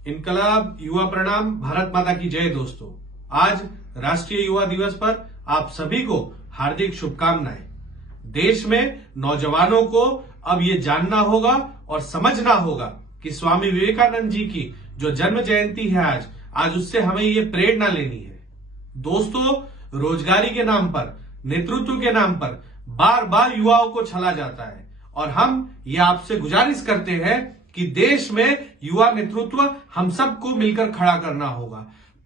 इनकलाब, युवा प्रणाम, भारत माता की जय। दोस्तों, आज राष्ट्रीय युवा दिवस पर आप सभी को हार्दिक शुभकामनाएं। देश में नौजवानों को अब ये जानना होगा और समझना होगा कि स्वामी विवेकानंद जी की जो जन्म जयंती है आज उससे हमें ये प्रेरणा लेनी है। दोस्तों, रोजगारी के नाम पर, नेतृत्व के नाम पर बार बार युवाओं को छला जाता है और हम ये आपसे गुजारिश करते हैं कि देश में युवा नेतृत्व हम सबको मिलकर खड़ा करना होगा।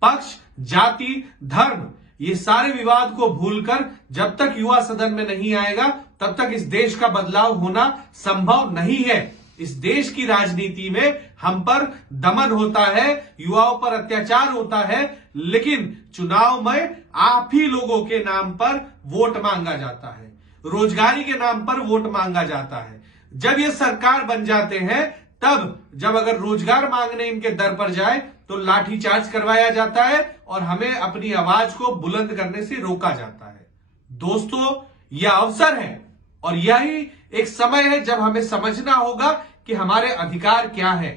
पक्ष, जाति, धर्म ये सारे विवाद को भूलकर जब तक युवा सदन में नहीं आएगा तब तक इस देश का बदलाव होना संभव नहीं है। इस देश की राजनीति में हम पर दमन होता है, युवाओं पर अत्याचार होता है, लेकिन चुनाव में आप ही लोगों के नाम पर वोट मांगा जाता है, रोजगारी के नाम पर वोट मांगा जाता है। जब ये सरकार बन जाते हैं तब जब अगर रोजगार मांगने इनके दर पर जाए तो लाठीचार्ज करवाया जाता है और हमें अपनी आवाज को बुलंद करने से रोका जाता है। दोस्तों, यह अवसर है और यही एक समय है जब हमें समझना होगा कि हमारे अधिकार क्या है।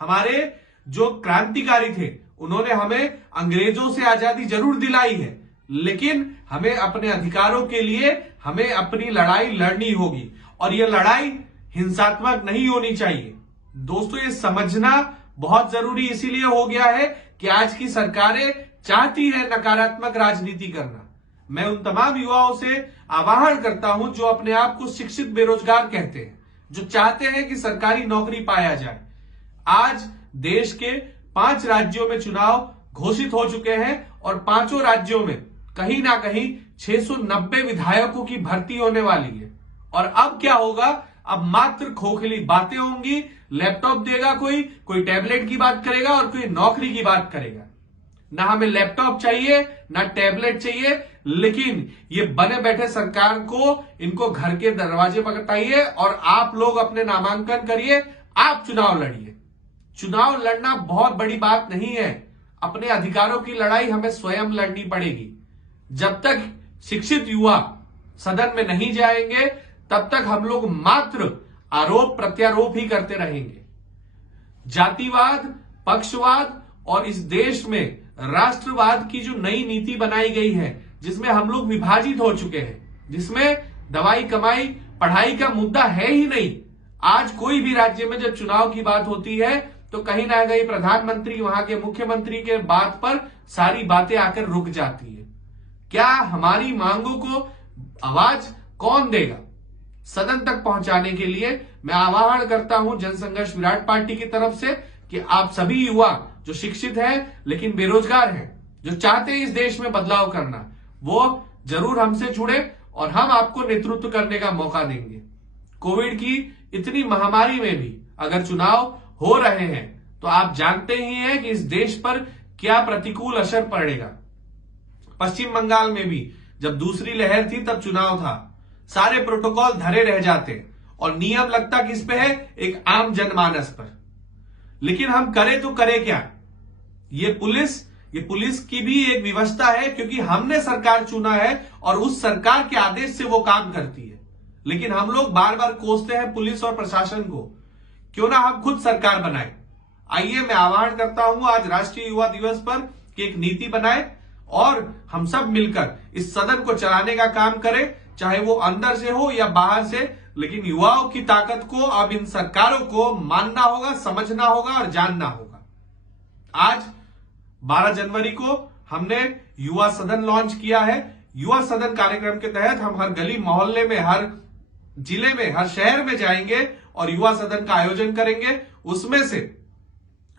हमारे जो क्रांतिकारी थे उन्होंने हमें अंग्रेजों से आजादी जरूर दिलाई है, लेकिन हमें अपने अधिकारों के लिए हमें अपनी लड़ाई लड़नी होगी और यह लड़ाई हिंसात्मक नहीं होनी चाहिए। दोस्तों, ये समझना बहुत जरूरी इसीलिए हो गया है कि आज की सरकारें चाहती है नकारात्मक राजनीति करना। मैं उन तमाम युवाओं से आह्वान करता हूं जो अपने आप को शिक्षित बेरोजगार कहते हैं, जो चाहते हैं कि सरकारी नौकरी पाया जाए। आज देश के 5 राज्यों में चुनाव घोषित हो चुके हैं और 5 राज्यों में कहीं ना कहीं 690 विधायकों की भर्ती होने वाली है। और अब क्या होगा? अब मात्र खोखली बातें होंगी। लैपटॉप देगा कोई टैबलेट की बात करेगा और कोई नौकरी की बात करेगा। ना हमें लैपटॉप चाहिए ना टैबलेट चाहिए, लेकिन ये बने बैठे सरकार को इनको घर के दरवाजे पर बताइए और आप लोग अपने नामांकन करिए, आप चुनाव लड़िए। चुनाव लड़ना बहुत बड़ी बात नहीं है। अपने अधिकारों की लड़ाई हमें स्वयं लड़नी पड़ेगी। जब तक शिक्षित युवा सदन में नहीं जाएंगे तब तक हम लोग मात्र आरोप प्रत्यारोप ही करते रहेंगे। जातिवाद, पक्षवाद और इस देश में राष्ट्रवाद की जो नई नीति बनाई गई है, जिसमें हम लोग विभाजित हो चुके हैं, जिसमें दवाई कमाई पढ़ाई का मुद्दा है ही नहीं। आज कोई भी राज्य में जब चुनाव की बात होती है तो कहीं ना कहीं प्रधानमंत्री, वहां के मुख्यमंत्री के बात पर सारी बातें आकर रुक जाती है। क्या हमारी मांगों को आवाज कौन देगा? सदन तक पहुंचाने के लिए मैं आह्वान करता हूं जनसंघर्ष विराट पार्टी की तरफ से कि आप सभी युवा जो शिक्षित हैं लेकिन बेरोजगार हैं, जो चाहते हैं इस देश में बदलाव करना, वो जरूर हमसे जुड़े और हम आपको नेतृत्व करने का मौका देंगे। कोविड की इतनी महामारी में भी अगर चुनाव हो रहे हैं तो आप जानते ही हैं कि इस देश पर क्या प्रतिकूल असर पड़ेगा। पश्चिम बंगाल में भी जब दूसरी लहर थी तब चुनाव था, सारे प्रोटोकॉल धरे रह जाते और नियम लगता किस पे है? एक आम जनमानस पर। लेकिन हम करें तो करें क्या? ये पुलिस की भी एक व्यवस्था है, क्योंकि हमने सरकार चुना है और उस सरकार के आदेश से वो काम करती है। लेकिन हम लोग बार बार कोसते हैं पुलिस और प्रशासन को। क्यों ना हम खुद सरकार बनाए? आइए, मैं आह्वान करता हूं आज राष्ट्रीय युवा दिवस पर कि एक नीति बनाए और हम सब मिलकर इस सदन को चलाने का काम करें, चाहे वो अंदर से हो या बाहर से। लेकिन युवाओं की ताकत को अब इन सरकारों को मानना होगा, समझना होगा और जानना होगा। आज 12 जनवरी को हमने युवा सदन लॉन्च किया है। युवा सदन कार्यक्रम के तहत हम हर गली मोहल्ले में, हर जिले में, हर शहर में जाएंगे और युवा सदन का आयोजन करेंगे। उसमें से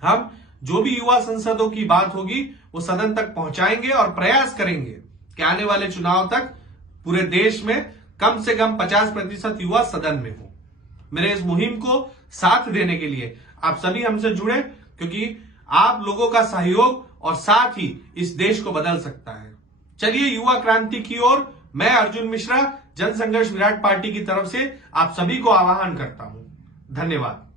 हम जो भी युवा संसदों की बात होगी वो सदन तक पहुंचाएंगे और प्रयास करेंगे कि आने वाले चुनाव तक पूरे देश में कम से कम 50% युवा सदन में हो। मेरे इस मुहिम को साथ देने के लिए आप सभी हमसे जुड़े, क्योंकि आप लोगों का सहयोग और साथ ही इस देश को बदल सकता है। चलिए, युवा क्रांति की ओर मैं अर्जुन मिश्रा जनसंघर्ष विराट पार्टी की तरफ से आप सभी को आह्वान करता हूं। धन्यवाद।